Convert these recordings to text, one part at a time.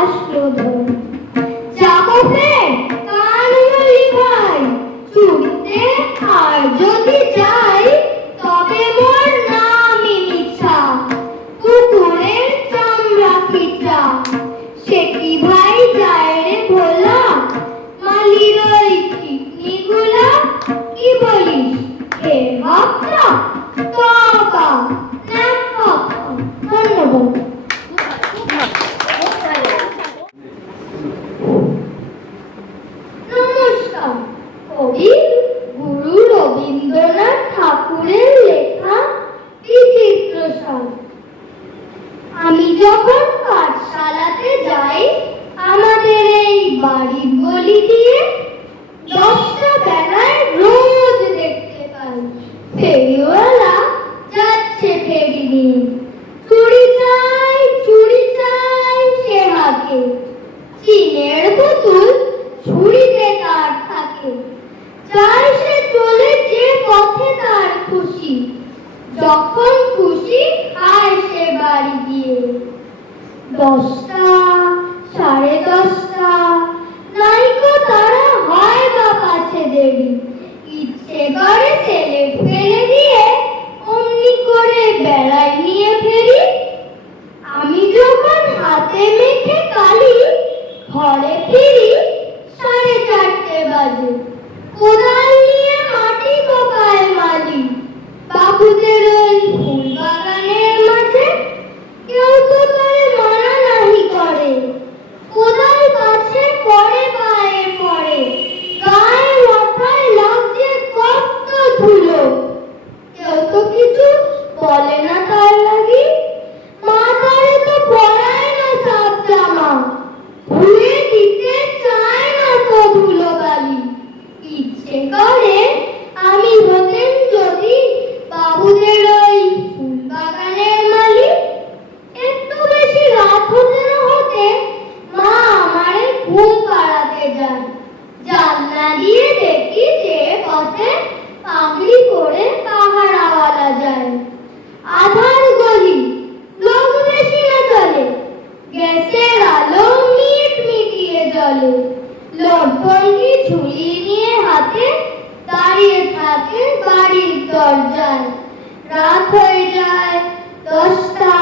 আসলো ধন। যাবো ফের কানমলি ভাই চুরিতে, আর যদি যাই তবে মোর নামই মিছা, কুকুরের চামড়া খিচা। সে কি ভাই যায় রে ভোলা, মালির ওই কিডনিগুলা, কি বলিস হে হপ্তা তবা না হপ্তা। ধন্যবাদ। নমস্কার। কবি গুরু রবীন্দ্রনাথ ঠাকুরের লেখা বিচিত্র সাল। আমি যখন পাঠশালাতে যাই আমাদের এই বাড়ির গলি দিয়ে, 10টা বেলায় রোজ দেখতে পাই ফেরিওয়ালা যাচ্ছে ফেরি নিয়ে। চুড়ি চাই সে হাঁকে, চিনের পুতুল ঝুড়িতে তার থাকে। চাই সে চলে যে পথে তার খুশি, যখন খুশি খায় সে বাড়ি গিয়ে। 10টা 10:30 নাইকো তারা হয় বা পাছে দেরি, ইচ্ছে করে ছেলে ফেলে দিয়ে অমনি করে বেড়াই নিয়ে ফেরি। আমি যখন হাতে মেখে কালি ঘরে ফিরি 4:30 বাজে। কোদাল নিয়ে মাটি কোপায় মালি বাবুদের ওই ফুল বাগানের মাঝে। কেউ তো তারে মানা নাহি করে, কোদাল কাছে পড়ে পায়ে পড়ে, গায়ে মাথায় লাগছে কত ধুলো। কেউ তো কিছু বলে না তার লাগি, মা তারে তো পরায় না সাত জামা, ধুয়ে দিতে চায় না তো ধুলো বালি। ইচ্ছে করে আমি হতেন যদি বাবুদের ওই ফুল বাগানের মালি। একটু বেশি রাত হতে না হতে মা আমারে ঘুম পাড়াতে যান। জানলা দিয়ে দেখি যে পথে পাগড়ি পরে পাহারাওয়ালা যায়। আধার গলি, লোক বেশি না চলে, গ্যাসের আলো মিটিয়ে জ্বলে। লণ্ঠনটি ঝুলি নিয়ে হাতে দাঁড়িয়ে থাকে বাড়ির দরজায়। রাত হয়ে যায় 10টা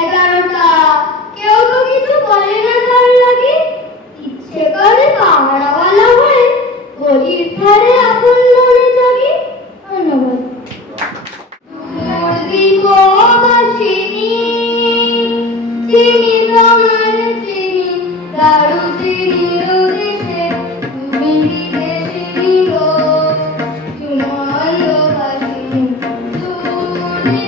11টা, কেউ তো কিছু বলে না তার লাগি। ইচ্ছে করে পাহারাওয়ালা হয়ে গলির ধারে আপন মনে জাগি। ধন্যবাদ। চিনি তোমার চিনি দারু চিনি দেশে, তুমি বিদেশি গো, তোমার ভাসিনি তুমি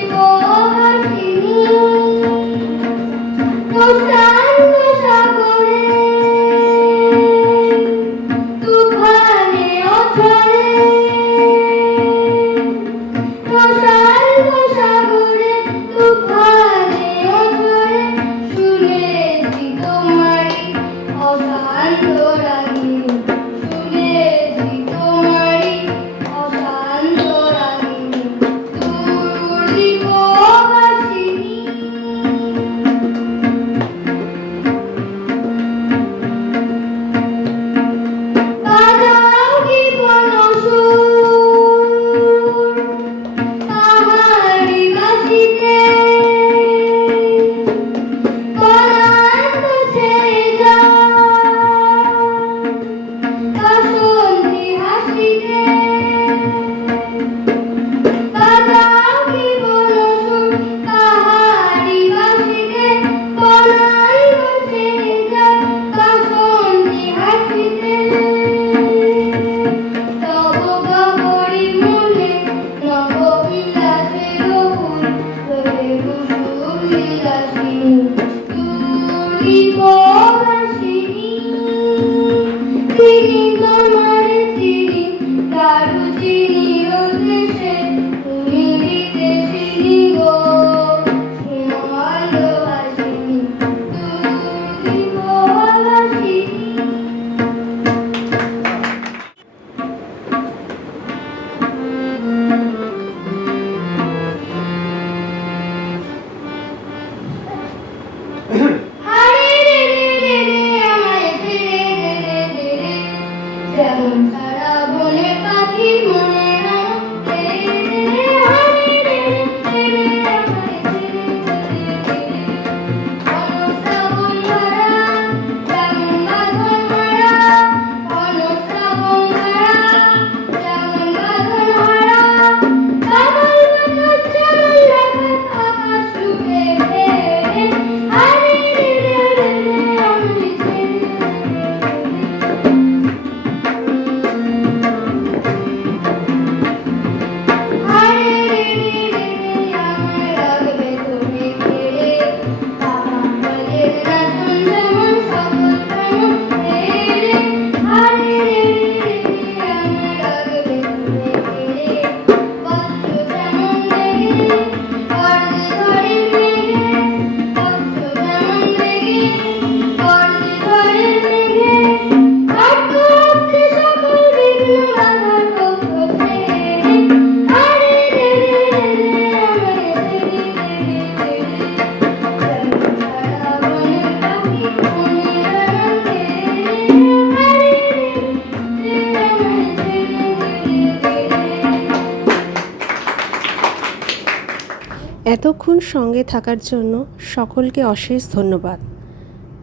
এতক্ষণ সঙ্গে থাকার জন্য সকলকে অশেষ ধন্যবাদ।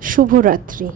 শুভরাত্রি।